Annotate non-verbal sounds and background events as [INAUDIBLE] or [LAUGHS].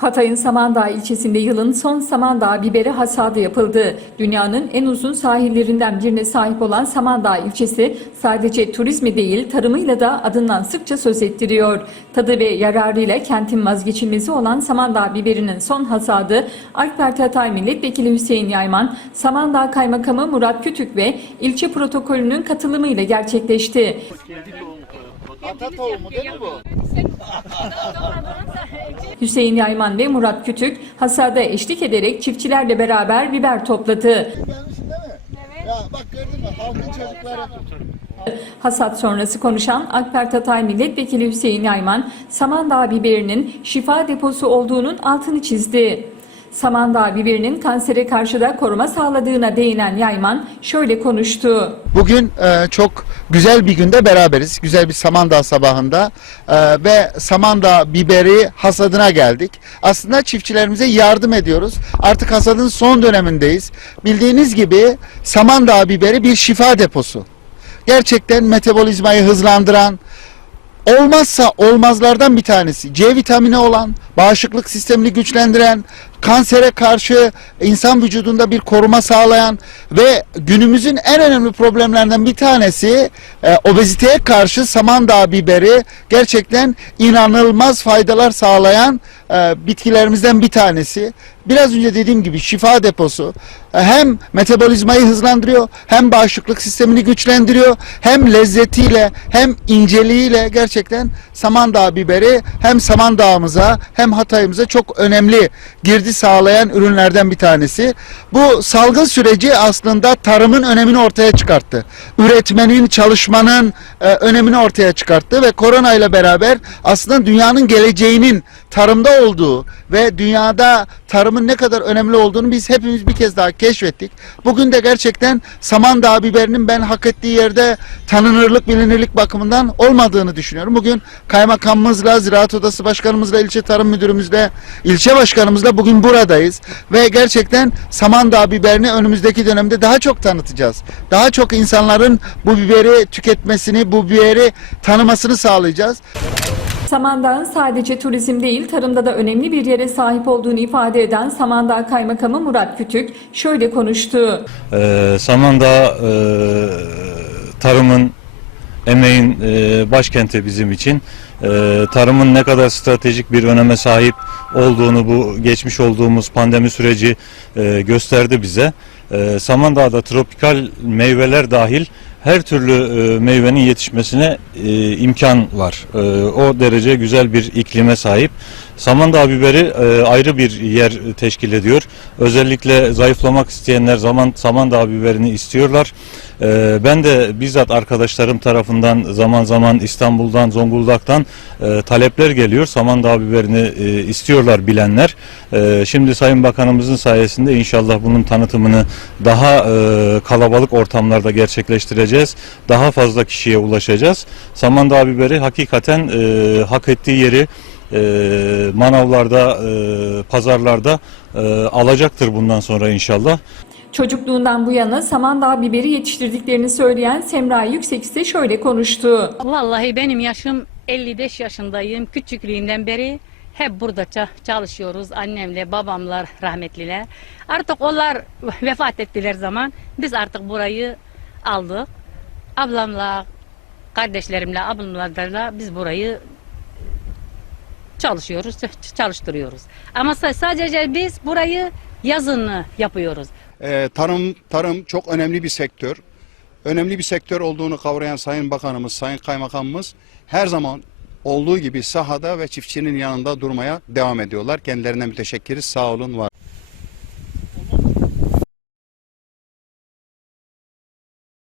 Hatay'ın Samandağ ilçesinde yılın son Samandağ biberi hasadı yapıldı. Dünyanın en uzun sahillerinden birine sahip olan Samandağ ilçesi sadece turizmi değil tarımıyla da adından sıkça söz ettiriyor. Tadı ve yararıyla kentin vazgeçilmezi olan Samandağ biberinin son hasadı AK Parti Hatay Milletvekili Hüseyin Yayman, Samandağ Kaymakamı Murat Kütük ve ilçe protokolünün katılımıyla gerçekleşti. Ata tohumu değil mi bu? [LAUGHS] [LAUGHS] Hüseyin Yayman ve Murat Kütük hasada eşlik ederek çiftçilerle beraber biber topladı. Gelmişsin değil mi? Evet. Ya bak gördün mü halkın çocukları. Hasat sonrası konuşan AK Parti Hatay Milletvekili Hüseyin Yayman, Samandağ biberinin şifa deposu olduğunun altını çizdi. Samandağ biberinin kansere karşı da koruma sağladığına değinen Yayman şöyle konuştu. Bugün e, çok güzel bir günde beraberiz. Güzel bir Samandağ sabahında E, ve Samandağ biberi hasadına geldik. Aslında çiftçilerimize yardım ediyoruz. Artık hasadın son dönemindeyiz. Bildiğiniz gibi Samandağ biberi bir şifa deposu. Gerçekten metabolizmayı hızlandıran, olmazsa olmazlardan bir tanesi. C vitamini olan, bağışıklık sistemini güçlendiren, kansere karşı insan vücudunda bir koruma sağlayan ve günümüzün en önemli problemlerinden bir tanesi e, obeziteye karşı samandağ biberi gerçekten inanılmaz faydalar sağlayan e, bitkilerimizden bir tanesi. Biraz önce dediğim gibi şifa deposu E, hem metabolizmayı hızlandırıyor hem bağışıklık sistemini güçlendiriyor hem lezzetiyle hem inceliğiyle gerçekten samandağ biberi hem samandağımıza hem Hatay'ımıza çok önemli girdi sağlayan ürünlerden bir tanesi. Bu salgın süreci aslında tarımın önemini ortaya çıkarttı. Üretmenin, çalışmanın e, önemini ortaya çıkarttı ve korona ile beraber aslında dünyanın geleceğinin tarımda olduğu ve dünyada tarımın ne kadar önemli olduğunu biz hepimiz bir kez daha keşfettik. Bugün de gerçekten Samandağ biberinin ben hak ettiği yerde tanınırlık, bilinirlik bakımından olmadığını düşünüyorum. Bugün kaymakamımızla, Ziraat Odası Başkanımızla, ilçe tarım müdürümüzle, ilçe başkanımızla bugün buradayız. Ve gerçekten Samandağ biberini önümüzdeki dönemde daha çok tanıtacağız. Daha çok insanların bu biberi tüketmesini, bu biberi tanımasını sağlayacağız. Samandağ'ın sadece turizm değil tarımda da önemli bir yere sahip olduğunu ifade eden Samandağ Kaymakamı Murat Kütük şöyle konuştu. Ee, Samandağ e, tarımın, emeğin e, başkenti bizim için. E, tarımın ne kadar stratejik bir öneme sahip olduğunu bu geçmiş olduğumuz pandemi süreci e, gösterdi bize. E, Samandağ'da tropikal meyveler dahil her türlü e, meyvenin yetişmesine e, imkan var. E, o derece güzel bir iklime sahip. Samandağ biberi e, ayrı bir yer teşkil ediyor. Özellikle zayıflamak isteyenler zaman Samandağ biberini istiyorlar. E, ben de bizzat arkadaşlarım tarafından zaman zaman İstanbul'dan, Zonguldak'tan e, talepler geliyor. Samandağ biberini e, istiyorlar bilenler. E, şimdi Sayın Bakanımızın sayesinde inşallah bunun tanıtımını daha e, kalabalık ortamlarda gerçekleştireceğiz. Daha fazla kişiye ulaşacağız. Samandağ biberi hakikaten e, hak ettiği yeri e, manavlarda, e, pazarlarda e, alacaktır bundan sonra inşallah. Çocukluğundan bu yana Samandağ biberi yetiştirdiklerini söyleyen Semra Yüksek ise şöyle konuştu. Vallahi benim yaşım 55 yaşındayım. Küçüklüğümden beri hep burada ça- çalışıyoruz. Annemle, babamlar, rahmetliler. Artık onlar vefat ettiler zaman biz artık burayı aldık. Ablamla, kardeşlerimle, ablamlarla biz burayı çalışıyoruz, ç- çalıştırıyoruz. Ama sa- sadece biz burayı yazını yapıyoruz. Ee, tarım tarım çok önemli bir sektör. Önemli bir sektör olduğunu kavrayan Sayın Bakanımız, Sayın Kaymakamımız her zaman olduğu gibi sahada ve çiftçinin yanında durmaya devam ediyorlar. Kendilerine müteşekkiriz. Sağ olun, var.